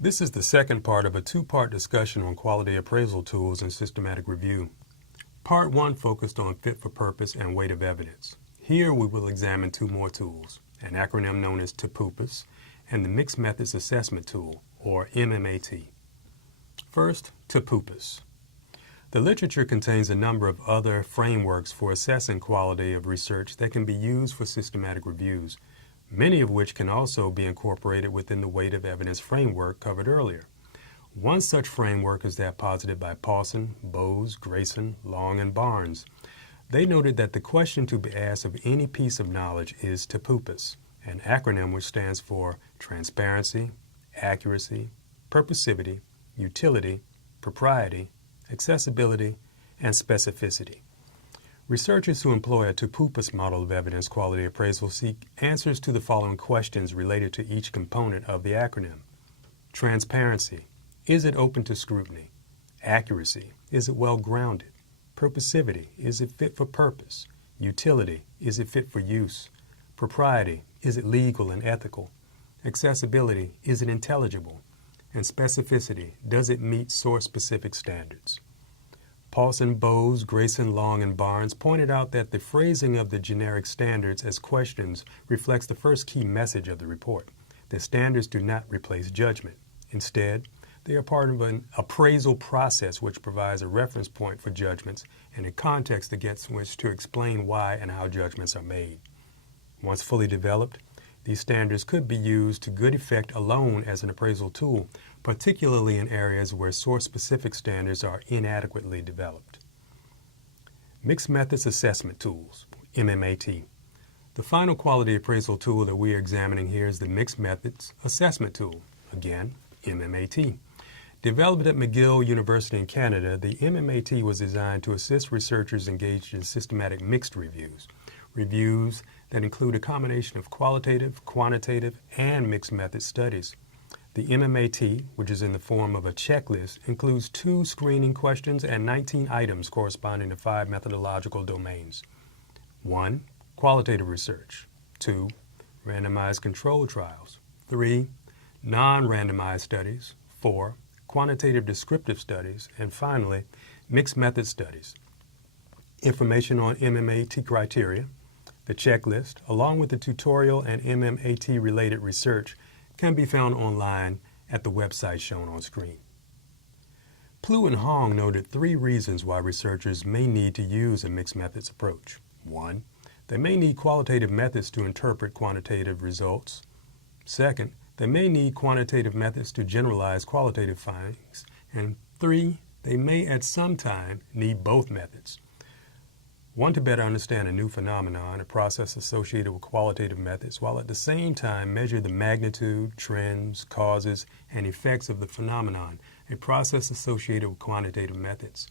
This is the second part of a two-part discussion on quality appraisal tools and systematic review. Part 1 focused on fit for purpose and weight of evidence. Here we will examine two more tools, an acronym known as TPUPAS and the Mixed Methods Assessment Tool, or MMAT. First, TPUPAS. The literature contains a number of other frameworks for assessing quality of research that can be used for systematic reviews, many of which can also be incorporated within the weight of evidence framework covered earlier. One such framework is that posited by Paulson, Bowes, Grayson, Long, and Barnes. They noted that the question to be asked of any piece of knowledge is TPUPAS, an acronym which stands for transparency, accuracy, purposivity, utility, propriety, accessibility, and specificity. Researchers who employ a TPUPAS model of evidence quality appraisal seek answers to the following questions related to each component of the acronym. Transparency. Is it open to scrutiny? Accuracy. Is it well-grounded? Purposivity. Is it fit for purpose? Utility. Is it fit for use? Propriety. Is it legal and ethical? Accessibility. Is it intelligible? And specificity. Does it meet source-specific standards? Paulson, Bowes, Grayson, Long, and Barnes pointed out that the phrasing of the generic standards as questions reflects the first key message of the report. The standards do not replace judgment. Instead, they are part of an appraisal process which provides a reference point for judgments and a context against which to explain why and how judgments are made. Once fully developed, these standards could be used to good effect alone as an appraisal tool, particularly in areas where source-specific standards are inadequately developed. Mixed Methods Assessment Tools, MMAT. The final quality appraisal tool that we are examining here is the Mixed Methods Assessment Tool, again, MMAT. Developed at McGill University in Canada, the MMAT was designed to assist researchers engaged in systematic mixed reviews that include a combination of qualitative, quantitative, and mixed method studies. The MMAT, which is in the form of a checklist, includes 2 screening questions and 19 items corresponding to 5 methodological domains. 1. Qualitative research. 2. Randomized controlled trials. 3. Non-randomized studies. 4. Quantitative descriptive studies. And finally, mixed method studies. Information on MMAT criteria, the checklist, along with the tutorial and MMAT-related research, can be found online at the website shown on screen. Plu and Hong noted 3 reasons why researchers may need to use a mixed methods approach. 1. They may need qualitative methods to interpret quantitative results. 2. They may need quantitative methods to generalize qualitative findings. And 3. They may at some time need both methods. 1. To better understand a new phenomenon, a process associated with qualitative methods, while at the same time measure the magnitude, trends, causes, and effects of the phenomenon, a process associated with quantitative methods.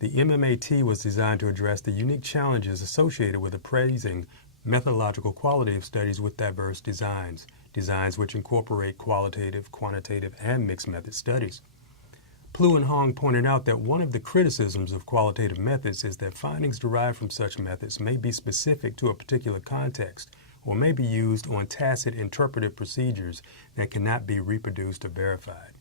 The MMAT was designed to address the unique challenges associated with appraising methodological quality of studies with diverse designs which incorporate qualitative, quantitative, and mixed method studies. Plu and Hong pointed out that one of the criticisms of qualitative methods is that findings derived from such methods may be specific to a particular context or may be used on tacit interpretive procedures that cannot be reproduced or verified.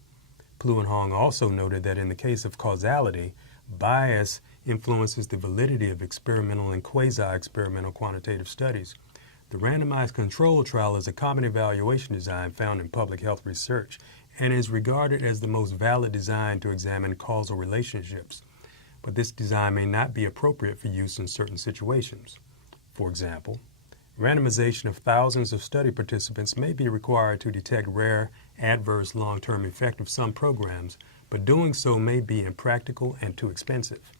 Plu and Hong also noted that in the case of causality, bias influences the validity of experimental and quasi-experimental quantitative studies. The randomized control trial is a common evaluation design found in public health research and is regarded as the most valid design to examine causal relationships, but this design may not be appropriate for use in certain situations. For example, randomization of thousands of study participants may be required to detect rare, adverse long-term effect of some programs, but doing so may be impractical and too expensive.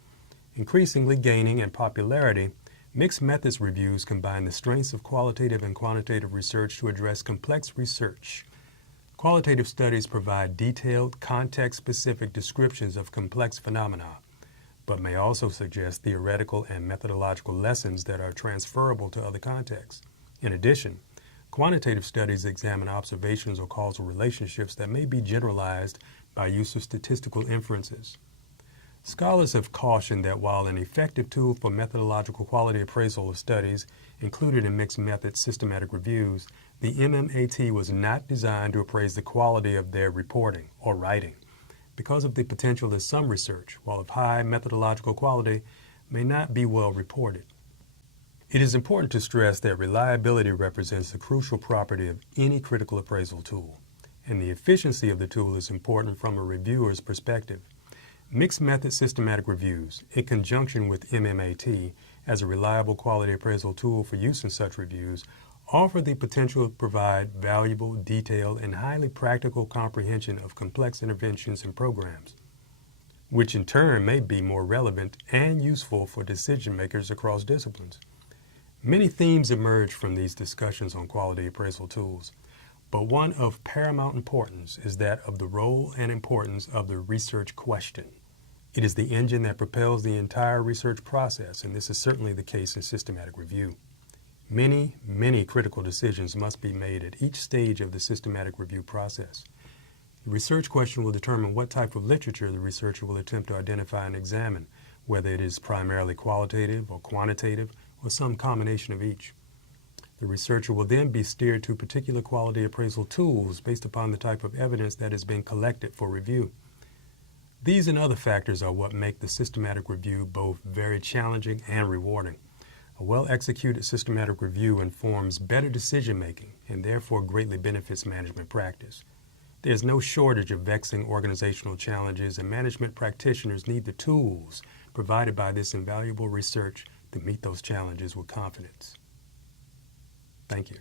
Increasingly gaining in popularity, mixed methods reviews combine the strengths of qualitative and quantitative research to address complex research. Qualitative studies provide detailed, context-specific descriptions of complex phenomena, but may also suggest theoretical and methodological lessons that are transferable to other contexts. In addition, quantitative studies examine observations or causal relationships that may be generalized by use of statistical inferences. Scholars have cautioned that while an effective tool for methodological quality appraisal of studies included in mixed method systematic reviews, the MMAT was not designed to appraise the quality of their reporting or writing because of the potential that some research, while of high methodological quality, may not be well reported. It is important to stress that reliability represents a crucial property of any critical appraisal tool, and the efficiency of the tool is important from a reviewer's perspective. Mixed method systematic reviews, in conjunction with MMAT as a reliable quality appraisal tool for use in such reviews, offer the potential to provide valuable, detailed, and highly practical comprehension of complex interventions and programs, which in turn may be more relevant and useful for decision makers across disciplines. Many themes emerge from these discussions on quality appraisal tools, but one of paramount importance is that of the role and importance of the research question. It is the engine that propels the entire research process, and this is certainly the case in systematic review. Many critical decisions must be made at each stage of the systematic review process. The research question will determine what type of literature the researcher will attempt to identify and examine, whether it is primarily qualitative or quantitative or some combination of each. The researcher will then be steered to particular quality appraisal tools based upon the type of evidence that has been collected for review. These and other factors are what make the systematic review both very challenging and rewarding. A well-executed systematic review informs better decision-making and therefore greatly benefits management practice. There is no shortage of vexing organizational challenges, and management practitioners need the tools provided by this invaluable research to meet those challenges with confidence. Thank you.